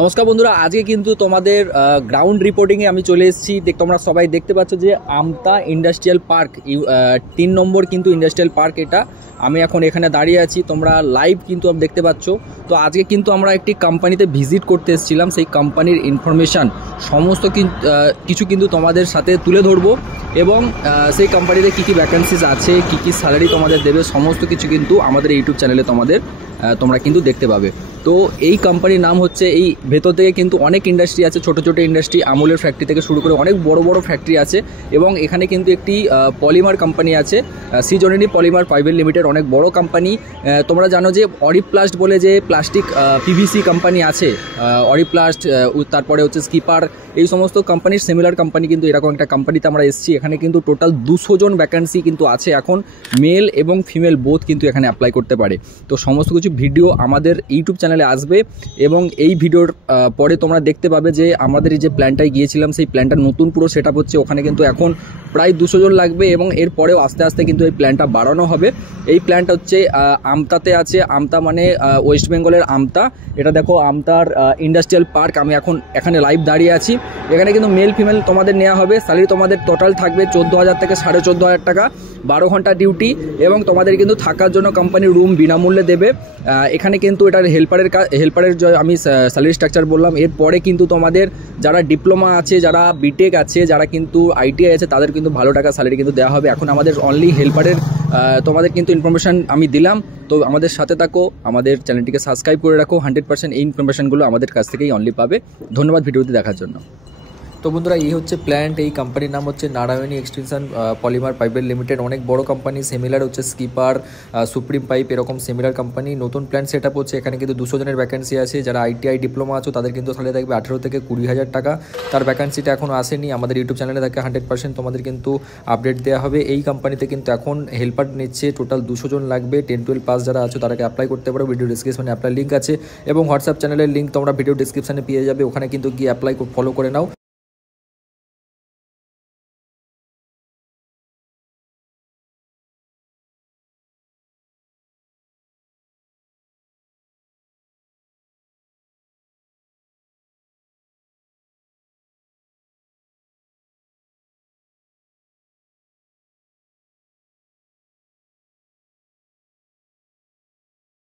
নমস্কার বন্ধুরা, আজকে কিন্তু তোমাদের গ্রাউন্ড রিপোর্টিংয়ে আমি চলে এসেছি। তোমরা সবাই দেখতে পাচ্ছ যে আমতা ইন্ডাস্ট্রিয়াল পার্ক 3 নম্বর কিন্তু ইন্ডাস্ট্রিয়াল পার্ক এটা। আমি এখন এখানে দাঁড়িয়ে আছি, তোমরা লাইভ কিন্তু দেখতে পাচ্ছ। তো আজকে কিন্তু আমরা একটি কোম্পানিতে ভিজিট করতে এসেছিলাম, সেই কোম্পানির ইনফরমেশান সমস্ত কিছু কিন্তু তোমাদের সাথে তুলে ধরবো এবং সেই কোম্পানিতে কী কী ভ্যাকেন্সিস আছে, কী কী স্যালারি তোমাদের দেবে, সমস্ত কিছু কিন্তু আমাদের ইউটিউব চ্যানেলে তোমরা কিন্তু দেখতে পাবে। তো এই কোম্পানির নাম হচ্ছে, এই ভেতর থেকে কিন্তু অনেক ইন্ডাস্ট্রি আছে, ছোট ছোট ইন্ডাস্ট্রি, আমুলের ফ্যাক্টরি থেকে শুরু করে অনেক বড় বড় ফ্যাক্টরি আছে এবং এখানে কিন্তু একটি পলিমার কোম্পানি আছে, সিজনেরি পলিমার প্রাইভেট লিমিটেড, অনেক বড় কোম্পানি। তোমরা জানো যে অরিপ্লাস্ট বলে যে প্লাস্টিক পিভিসি কোম্পানি আছে, অরিপ্লাস্ট, তারপরে হচ্ছে স্কিপার, এই সমস্ত কোম্পানির সিমিলার কোম্পানি কিন্তু এরকম একটা কোম্পানিতে আমরা এসেছি। এখানে কিন্তু টোটাল 200 জন ভ্যাকেন্সি কিন্তু আছে এখন, মেল এবং ফিমেল বোথ কিন্তু এখানে অ্যাপ্লাই করতে পারে। তো সমস্ত কিছু ভিডিও আমাদের ইউটিউব চ্যানেলে আসবে এবং এই ভিডিওর পরে তোমরা দেখতে পাবে যে আমাদের এই যে প্ল্যানটায় গিয়েছিলাম, সেই প্ল্যানটা নতুন পুরো সেট আপ হচ্ছে। ওখানে কিন্তু এখন প্রায় 200 জন লাগবে এবং এর পরেও আস্তে আস্তে কিন্তু এই প্ল্যানটা বাড়ানো হবে। এই প্ল্যানটা হচ্ছে আমতাতে আছে, আমতা মানে ওয়েস্ট বেঙ্গলের আমতা। এটা দেখো আমতার ইন্ডাস্ট্রিয়াল পার্ক, আমি এখন এখানে লাইভ দাঁড়িয়ে আছি। এখানে কিন্তু মেল ফিমেল তোমাদের নেওয়া হবে। স্যালারি তোমাদের টোটাল থাকবে 14,000 থেকে 14,500 টাকা, 12 ঘন্টা ডিউটি এবং তোমাদের কিন্তু থাকার জন্য কোম্পানি রুম বিনামূল্যে দেবে। এখানে কিন্তু এটার হেল্পারের আমি স্যালারি স্ট্রাকচার বললাম। এরপরে কিন্তু তোমাদের যারা ডিপ্লোমা আছে, যারা বিটেক আছে, যারা কিন্তু আইটিআই আছে, তাদের কিন্তু ভালো টাকা স্যালারি কিন্তু দেওয়া হবে। এখন আমাদের অনলি হেল্পারের তোমাদের কিন্তু ইনফরমেশান আমি দিলাম। তো আমাদের সাথে থাকো, আমাদের চ্যানেলটিকে সাবস্ক্রাইব করে রাখো। 100% এই ইনফরমেশানগুলো আমাদের কাছ থেকেই অনলি পাবে। ধন্যবাদ ভিডিওটি দেখার জন্য। তো বন্ধুরা, এই হচ্ছে প্ল্যান্ট। এই কোম্পানির নাম হচ্ছে Narayani extension polymer private limited. অনেক বড় কোম্পানি, সিমিলার হচ্ছে স্কিপার, সুপ্রিম পাইপ, এরকম সিমিলার কোম্পানি। নতুন প্ল্যান্ট সেট আপ হচ্ছে। এখানে কিন্তু 200 জনের ভ্যাকেন্সি আছে। যারা আইটিআই ডিপ্লোমা আছে তাদের কিন্তু তাহলে থাকবে 18 থেকে 20,000 টাকা। তার ভ্যাকেন্সিটা এখনও আসেনি, আমাদের ইউটিউব চ্যানেলে থাকে। 100% তোমাদের কিন্তু আপডেট দেওয়া হবে। এই কোম্পানিতে কিন্তু এখন হেল্পার নিচ্ছে, টোটাল 200 জন লাগবে। 10-12 পাস যারা আছে তারাকে অ্যাপ্লাই করতে পারো। ভিডিও ডিসক্রিপশনে অ্যাপ্লাই লিঙ্ক আছে এবং হোয়াটসঅ্যাপ চ্যানেলের লিঙ্ক তোমরা ভিডিও ডিসক্রিপশনে পেয়ে যাবে। ওখানে কিন্তু গিয়ে অ্যাপ্লাই ফলো করে নাও।